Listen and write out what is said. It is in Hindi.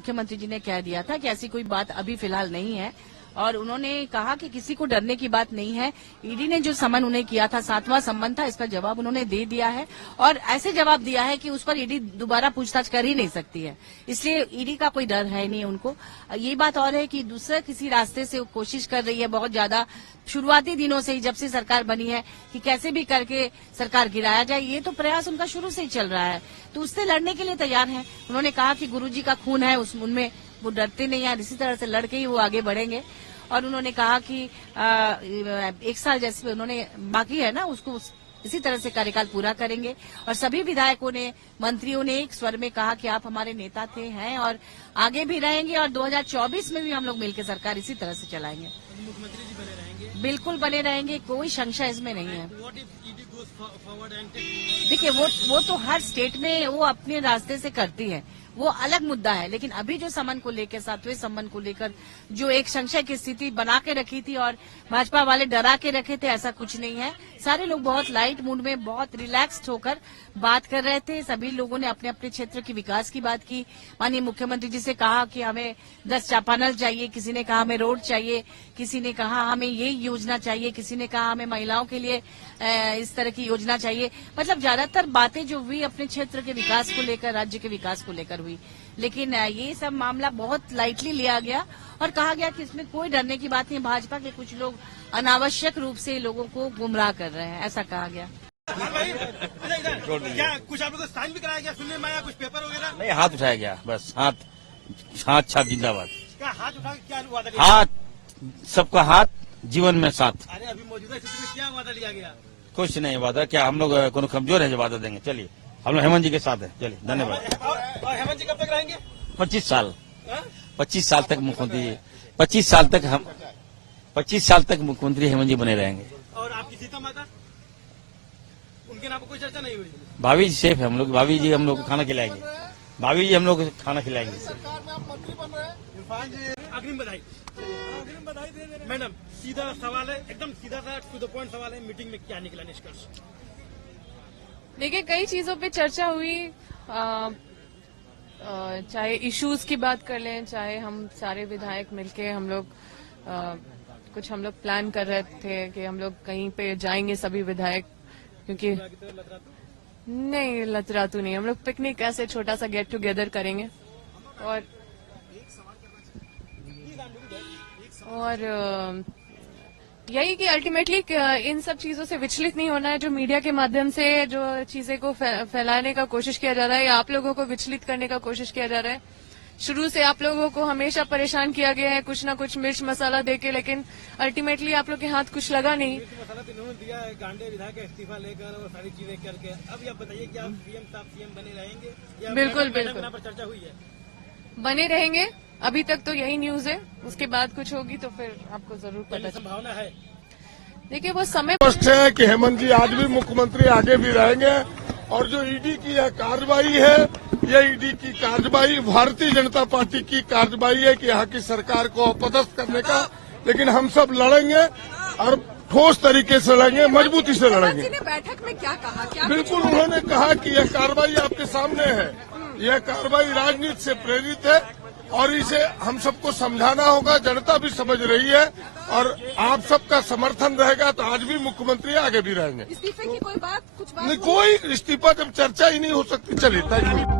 मुख्यमंत्री जी ने कह दिया था कि ऐसी कोई बात अभी फिलहाल नहीं है और उन्होंने कहा कि किसी को डरने की बात नहीं है। ईडी ने जो समन उन्हें किया था, 7वां समन था, इसका जवाब उन्होंने दे दिया है और ऐसे जवाब दिया है कि उस पर ईडी दोबारा पूछताछ कर ही नहीं सकती है। इसलिए ईडी का कोई डर है नहीं उनको। ये बात और है कि दूसरे किसी रास्ते से कोशिश कर रही है बहुत ज्यादा, शुरुआती दिनों से ही, जब से सरकार बनी है, कि कैसे भी करके सरकार गिराया जाए। ये तो प्रयास उनका शुरू से ही चल रहा है, तो उससे लड़ने के लिए तैयार है। उन्होंने कहा कि गुरुजी का खून है उनमें, वो डरते नहीं है, इसी तरह से लड़के ही वो आगे बढ़ेंगे। और उन्होंने कहा कि 1 साल जैसे उन्होंने बाकी है ना, उसको इसी तरह से कार्यकाल पूरा करेंगे। और सभी विधायकों ने, मंत्रियों ने एक स्वर में कहा कि आप हमारे नेता थे, हैं और आगे भी रहेंगे और 2024 में भी हम लोग मिलकर सरकार इसी तरह से चलाएंगे। मुख्यमंत्री जी बने रहेंगे? बिल्कुल बने रहेंगे, कोई संशय इसमें नहीं है। देखिए वो तो हर स्टेट में वो अपने रास्ते से करती है, वो अलग मुद्दा है। लेकिन अभी जो समन को लेकर, 7वें समन को लेकर जो एक संशय की स्थिति बना के रखी थी और भाजपा वाले डरा के रखे थे, ऐसा कुछ नहीं है। सारे लोग बहुत लाइट मूड में, बहुत रिलैक्स्ड होकर बात कर रहे थे। सभी लोगों ने अपने अपने क्षेत्र की विकास की बात की। माननीय मुख्यमंत्री जी से कहा कि हमें 10 चापानल चाहिए, किसी ने कहा हमें रोड चाहिए, किसी ने कहा हमें ये योजना चाहिए, किसी ने कहा हमें महिलाओं के लिए इस तरह की योजना चाहिए। मतलब ज्यादातर बातें जो हुई अपने क्षेत्र के विकास को लेकर, राज्य के विकास को लेकर हुई। लेकिन ये सब मामला बहुत लाइटली लिया गया और कहा गया कि इसमें कोई डरने की बात नहीं। भाजपा के कुछ लोग अनावश्यक रूप से लोगों को गुमराह कर रहे हैं, ऐसा कहा गया। क्या कुछ आप लोगों को साइन भी कराया गया सुनने में आया, कुछ पेपर वगैरह? नहीं, हाथ उठाया गया बस। हाथ छाप जिंदाबाद। क्या हाथ उठा के क्या वादा? हाथ, सबका हाथ जीवन में साथ। अरे अभी मौजूदा स्थिति में क्या वादा लिया गया? कुछ नहीं वादा, क्या हम लोग कोनो कमजोर है जो वादा देंगे? चलिए, हम लोग हेमंत जी के साथ है। चलिए, धन्यवाद। और हेमंत जी कब तक रहेंगे? 25 साल 25 साल तक मुख्यमंत्री, 25 साल तक मुख्यमंत्री हेमंत जी बने रहेंगे। और आपकी सीता माता, उनके नाम पर कोई चर्चा नहीं हुई? भाभी जी सेफ है, हम लोग, भाभी जी हम लोग को खाना खिलाएंगे, भाभी जी हम लोग को खाना खिलाएंगे। अग्रिम बधाई। मैडम, सीधा सवाल है, एकदम सीधा सा टू द पॉइंट सवाल है, मीटिंग में क्या निकला निष्कर्ष? देखिए, कई चीजों पे चर्चा हुई, चाहे इश्यूज की बात कर लें, चाहे हम सारे विधायक मिलके हम लोग कुछ हम लोग प्लान कर रहे थे कि हम लोग कहीं पे जाएंगे सभी विधायक, क्योंकि नहीं लतरातू नहीं, हम लोग पिकनिक ऐसे छोटा सा गेट टुगेदर करेंगे और यही कि अल्टीमेटली इन सब चीजों से विचलित नहीं होना है। जो मीडिया के माध्यम से जो चीजें को फैलाने का कोशिश किया जा रहा है या आप लोगों को विचलित करने का कोशिश किया जा रहा है, शुरू से आप लोगों को हमेशा परेशान किया गया है कुछ ना कुछ मिर्च मसाला देके, लेकिन अल्टीमेटली आप लोग के हाथ कुछ लगा नहीं। मसाला तो इन्होंने दिया है, गांडे विधायक का इस्तीफा लेकर और सारी चीजें करके। अब आप बताइए कि आप सीएम बने रहेंगे या बिल्कुल पर चर्चा हुई है? बने रहेंगे, अभी तक तो यही न्यूज है, उसके बाद कुछ होगी तो फिर आपको जरूर पता। संभावना है? देखिए, वो समय स्पष्ट है कि हेमंत जी आज भी मुख्यमंत्री, आगे भी रहेंगे। और जो ईडी की यह कार्रवाई है, यह ईडी की कार्रवाई भारतीय जनता पार्टी की कार्रवाई है कि यहाँ की सरकार को अपदस्थ करने का। लेकिन हम सब लड़ेंगे और ठोस तरीके से लड़ेंगे, मजबूती से लड़ेंगे। बैठक में क्या कहा? बिल्कुल, उन्होंने कहा कि यह कार्रवाई आपके सामने है, यह कार्रवाई राजनीति से प्रेरित है और इसे हम सबको समझाना होगा। जनता भी समझ रही है और आप सबका समर्थन रहेगा तो आज भी मुख्यमंत्री, आगे भी रहेंगे। इस्तीफे की कोई बात, कुछ बात नहीं, कोई इस्तीफा जब चर्चा ही नहीं हो सकती। चलिए, थैंक यू।